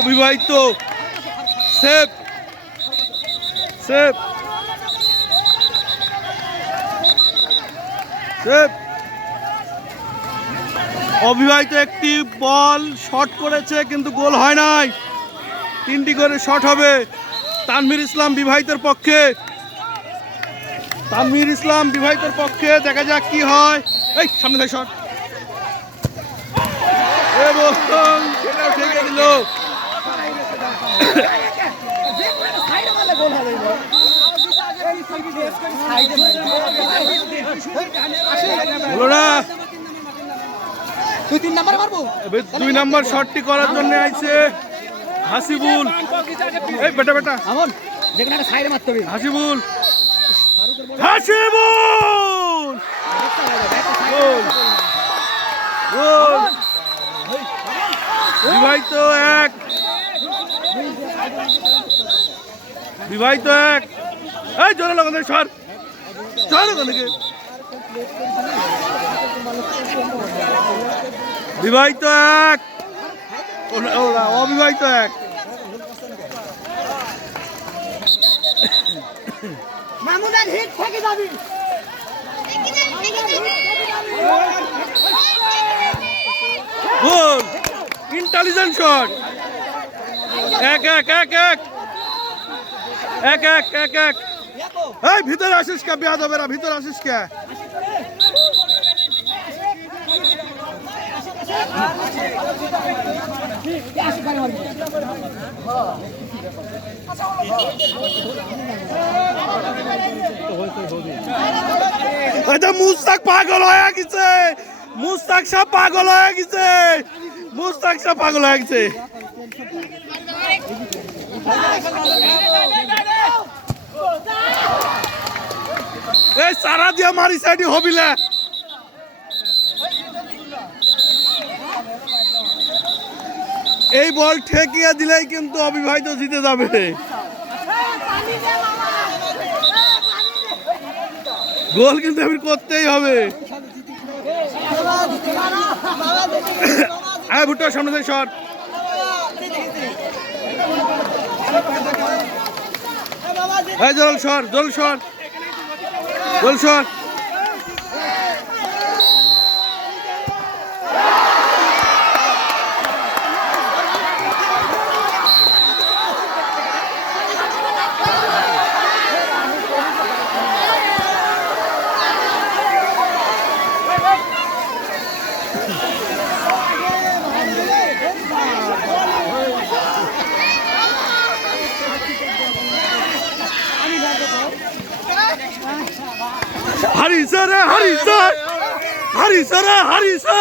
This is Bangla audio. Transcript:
অবিবাহিত সেফ সেফ সেফ অবিবাহিত একটি বল শট করেছে কিন্তু গোল হয় নাই। 3টি করে শট হবে তানভীর ইসলাম বিবাহিতের পক্ষে। তানভীর ইসলাম বিবাহিতের পক্ষে, দেখা যাক কি হয়। এই সামনে থেকে শট এবং সেটাও ঠেকে দিল। হলো না, 2 নম্বর শটটি করার জন্য আইছে হাসিবুল। এই বেটা বেটা হাসিবুল, হাসিবুল গোল গোল। বিবাহিত 1 বিবাহিত 1। এই জোরে লাগান সর সর ওখান থেকে। বিবাহিত 1 অবিবাহিত 1। মামুনের হিট থেকে যাবি। গোল, ইন্টেলিজেন্ট শট। 1-1 এই ভিতরে আসিস কে বেয়াদবেরা, ভিতরে আসিস কে? মুস্তাক পাগল হয়ে গেছে, মুস্তাক সাহেব পাগল হয়ে গেছে, মুস্তাক সাহেব পাগল হয়ে গেছে। এই সারা দিয়া মারি সাইডি হবিলা। এই বল ঠেকিয়ে দিলেই কিন্তু অবিবাহিত জিতে যাবে। গোল কিন্তু আমি করতেই হবে। আয় ভুট্টো সামনে থেকে শট। এই জল সর, জল সর, জল সর। হারিসা রে হারিসা, হারিসা রে হারিসা।